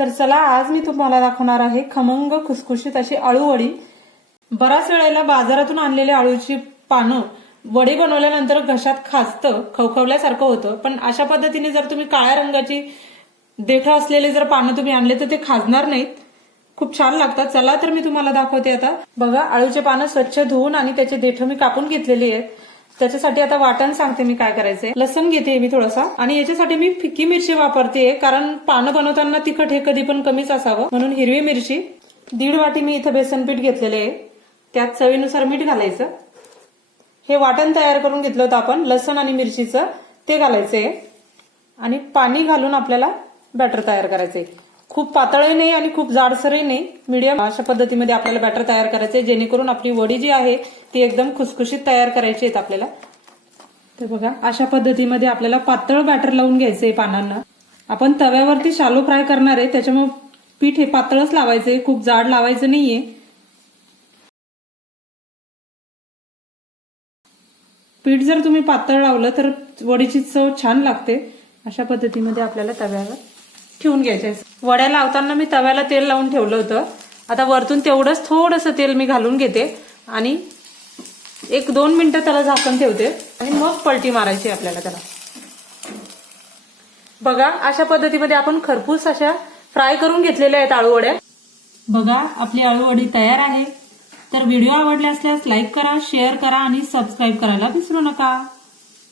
तर चला आज मी तुम्हाला दाखवणार आहे खमंग खुसखुशीत अशी अळूवडी बराच वेळेला बाजारातून आणलेल्या अळूची पानं वडी बनवल्यानंतर घशात खाजतं खवखवल्यासारखं होतं. पण अशा पद्धतीने जर तुम्ही काळ्या रंगाची देठं असलेले जर पानं तुम्ही आणले तर ते खाजणार नाहीत. खूप छान लागतात. चला तर मी तुम्हाला दाखवते आता. बघा अळूचे पानं स्वच्छ धुवून आणि त्याचे देठं मी कापून घेतलेली आहेत. त्याच्यासाठी आता वाटण सांगते मी काय करायचंय. लसूण घेते मी थोडासा. आणि याच्यासाठी मी फिक्की मिरची वापरते कारण पानं बनवताना तिखट हे कधी पण कमीच असावं. म्हणून हिरवी मिरची दीड वाटी मी इथं बेसन पीठ घेतलेले आहे. त्यात चवीनुसार मीठ घालायचं. हे वाटण तयार करून घेतलं होतं आपण लसण आणि मिरचीचं. ते घालायचंय. आणि पाणी घालून आपल्याला बॅटर तयार करायचंय. खूप पातळही नाही आणि खूप जाडसरही नाही. मीडियम अशा पद्धतीमध्ये आपल्याला बॅटर तयार करायचं आहे. जेणेकरून आपली वडी जी आहे ती एकदम खुसखुशीत तयार करायची आहेत आपल्याला. तर बघा अशा पद्धतीमध्ये आपल्याला पातळ बॅटर लावून घ्यायचं आहे पानांना. आपण तव्यावरती शालो फ्राय करणार आहे. त्याच्यामुळे पीठ हे पातळच लावायचंय. खूप जाड लावायचं नाहीये. पीठ जर तुम्ही पातळ लावलं तर वडीची चव छान लागते. अशा पद्धतीमध्ये आपल्याला तव्यावर ठेवून घ्यायचे. वड्या लावताना मी तव्याला तेल लावून ठेवलं होतं. आता वरतून तेवढंच थोडंसं तेल मी घालून घेते आणि एक दोन मिनिटं त्याला झाकण ठेवते. आणि मग पलटी मारायची आपल्याला त्याला. बघा अशा पद्धतीमध्ये आपण खरपूस अशा फ्राय करून घेतलेल्या आहेत आळूवड्या. बघा आपली आळूवडी तयार आहे. तर व्हिडिओ आवडले असल्यास लाईक करा शेअर करा आणि सबस्क्राईब करायला विसरू नका.